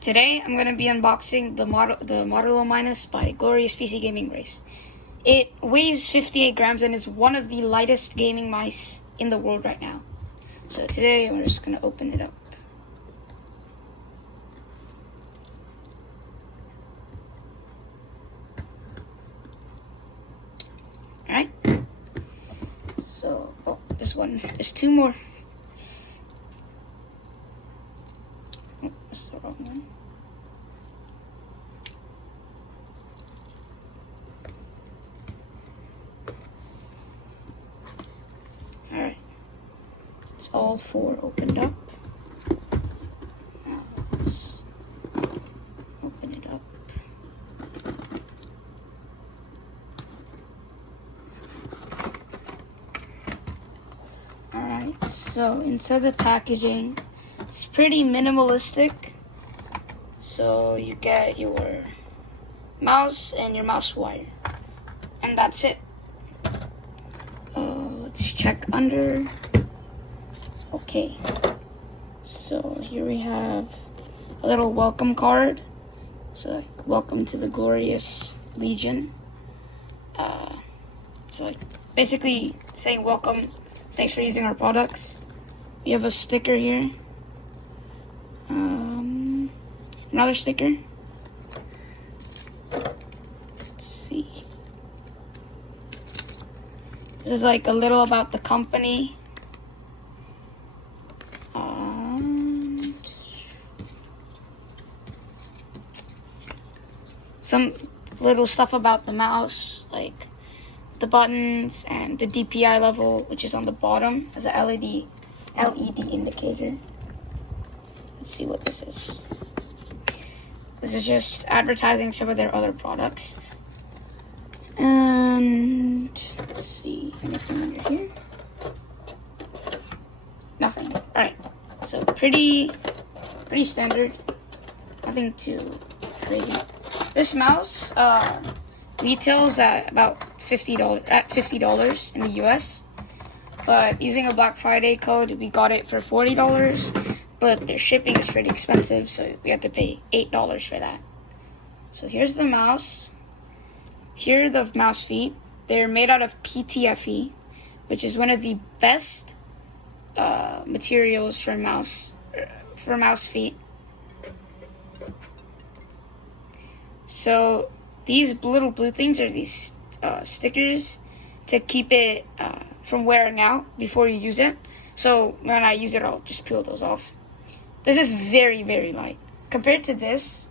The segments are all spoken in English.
Today I'm gonna be unboxing the Modulo Minus by Glorious PC Gaming Race. It weighs 58 grams and is one of the lightest gaming mice in the world right now. So today we're just gonna open it up. Alright. So, there's two more. Oh, that's the wrong one. Alright. It's all four opened up. Now let's open it up. Alright, so inside the packaging, it's pretty minimalistic. So you get your mouse and your mouse wire, and that's it. Let's check under. Okay, so here we have a little welcome card. So like, welcome to the Glorious Legion. It's like basically saying welcome, thanks for using our products. We have a sticker here. Another sticker. Let's see. This is like a little about the company. Some little stuff about the mouse, like the buttons and the DPI level, which is on the bottom as a LED indicator. Let's see what this is. This is just advertising some of their other products. And let's see, anything under here? Nothing. Alright. So pretty standard. Nothing too crazy. This mouse retails at about $50 in the US. But using a Black Friday code, we got it for $40. But their shipping is pretty expensive, so we have to pay $8 for that. So here's the mouse. Here are the mouse feet. They're made out of PTFE, which is one of the best materials for mouse feet. So these little blue things are these stickers to keep it from wearing out before you use it. So when I use it, I'll just peel those off. This is very, very light. Compared to this,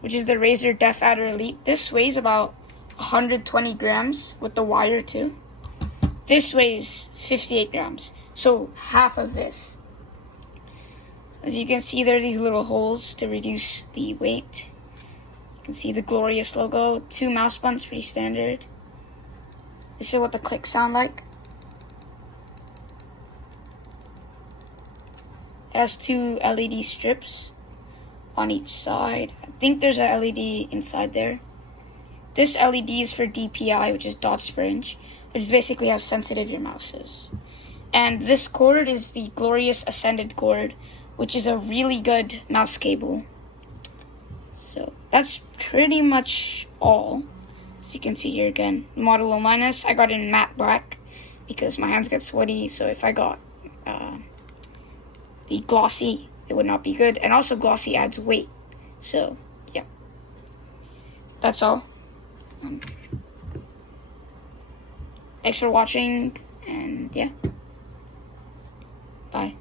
which is the Razer DeathAdder Elite, this weighs about 120 grams with the wire too. This weighs 58 grams, so half of this. As you can see, there are these little holes to reduce the weight. You can see the Glorious logo, 2 mouse buttons, pretty standard. This is what the clicks sound like. It has 2 LED strips on each side. I think there's a LED inside there. This LED is for DPI, which is dot springe, which is basically how sensitive your mouse is. And this cord is the Glorious Ascended cord, which is a really good mouse cable. So that's pretty much all. As you can see here again, Modulo Minus. I got it in matte black because my hands get sweaty, so if I got the glossy, it would not be good. And also glossy adds weight. So, yeah. That's all. Thanks for watching, and yeah. Bye.